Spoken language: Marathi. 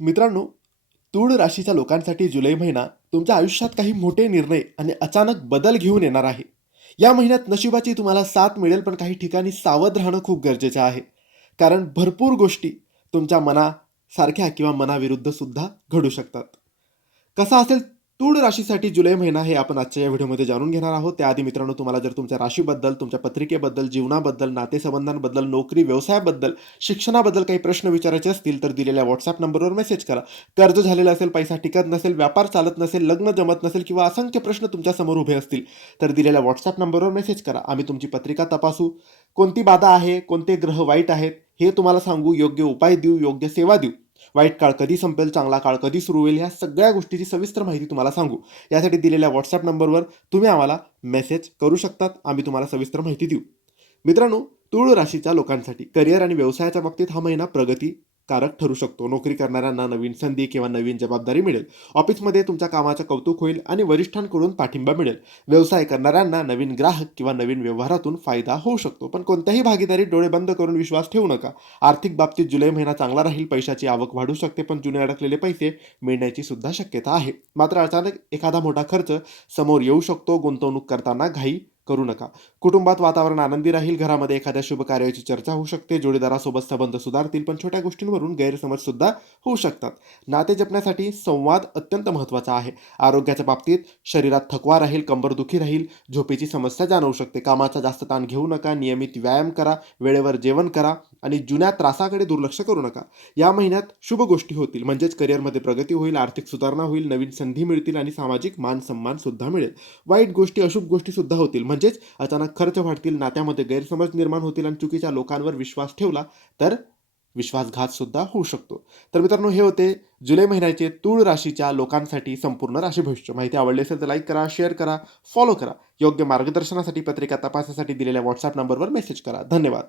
मित्रांनो, तूळ राशीच्या लोकांसाठी जुलै महिना तुमच्या आयुष्यात काही मोठे निर्णय आणि अचानक बदल घेऊन येणार आहे. या महिन्यात नशिबाची तुम्हाला साथ मिळेल, पण काही ठिकाणी सावध राहणं खूप गरजेचं आहे. कारण भरपूर गोष्टी तुमच्या मनासारख्या किंवा मनाविरुद्ध सुद्धा घडू शकतात. कसा असेल तूळ राशीसाठी जुलै महिना हे आपण आजच्या या व्हिडिओमध्ये जाणून घेणार आहोत. त्याआधी मित्रांनो, तुम्हाला जर तुमच्या राशीबद्दल, तुमच्या पत्रिकेबद्दल, जीवनाबद्दल, नातेसंबंधांबद्दल, नोकरी, व्यवसायाबद्दल, शिक्षणाबद्दल काही प्रश्न विचारायचे असतील तर दिलेल्या WhatsApp नंबरवर मेसेज करा. कर्ज झालेलं असेल, पैसा टिकत नसेल, व्यापार चालत नसेल, लग्न जमत नसेल किंवा असंख्य प्रश्न तुमच्यासमोर उभे असतील तर दिलेल्या WhatsApp नंबरवर मेसेज करा. आम्ही तुमची पत्रिका तपासू, कोणती बाधा आहे, कोणते ग्रह वाईट आहेत हे तुम्हाला सांगू, योग्य उपाय देऊ, योग्य सेवा देऊ. वाईट काळ कधी संपेल, चांगला काळ कधी सुरू होईल, ह्या सगळ्या गोष्टीची सविस्तर माहिती तुम्हाला सांगू. यासाठी दिलेल्या WhatsApp नंबरवर तुम्ही आम्हाला मेसेज करू शकतात. आम्ही तुम्हाला सविस्तर माहिती देऊ. मित्रांनो, तूळ राशीच्या लोकांसाठी करिअर आणि व्यवसायाच्या बाबतीत हा महिना प्रगतीकारक ठरू शकतो. नोकरी करणाऱ्यांना नवीन संधी किंवा नवीन जबाबदारी मिळेल. ऑफिसमध्ये तुमच्या कामाचं कौतुक होईल आणि वरिष्ठांकडून पाठिंबा मिळेल. व्यवसाय करणाऱ्यांना नवीन ग्राहक किंवा नवीन व्यवहारातून फायदा होऊ शकतो. पण कोणत्याही भागीदारीत डोळे बंद करून विश्वास ठेवू नका. आर्थिक बाबतीत जुलै महिना चांगला राहील. पैशाची आवक वाढू शकते, पण जुने अडकलेले पैसे मिळण्याची सुद्धा शक्यता आहे. मात्र अचानक एखादा मोठा खर्च समोर येऊ शकतो. गुंतवणूक करताना घाई करू नका. कुटुंबात वातावरण आनंदी राहील. घरामध्ये एखाद्या शुभ कार्याची चर्चा होऊ शकते. जोडीदारासोबत संबंध सुधारतील, पण छोट्या गोष्टींवरून गैरसमज सुद्धा होऊ शकतात. नाते जपण्यासाठी संवाद अत्यंत महत्त्वाचा आहे. आरोग्याच्या बाबतीत शरीरात थकवा राहील, कंबरदुखी राहील, झोपेची समस्या जाणवू शकते. कामाचा जास्त ताण घेऊ नका. नियमित व्यायाम करा, वेळेवर जेवण करा आणि जुन्या त्रासाकडे दुर्लक्ष करू नका. या महिन्यात शुभ गोष्टी होतील, म्हणजेच करिअरमध्ये प्रगती होईल, आर्थिक सुधारणा होईल, नवीन संधी मिळतील आणि सामाजिक मान सन्मान सुद्धा मिळेल. वाईट गोष्टी, अशुभ गोष्टी सुद्धा होतील, म्हणजेच अचानक खर्च वाढतील, नात्यामध्ये गैरसमज निर्माण होतील आणि चुकीच्या लोकांवर विश्वास ठेवला तर विश्वासघात सुद्धा होऊ शकतो. तर मित्रांनो, हे होते जुलै महिन्याचे तूळ राशीच्या लोकांसाठी संपूर्ण राशी भविष्य. माहिती आवडली असेल तर लाईक करा, शेअर करा, फॉलो करा. योग्य मार्गदर्शनासाठी, पत्रिका तपासासाठी दिलेल्या WhatsApp नंबरवर मेसेज करा. धन्यवाद.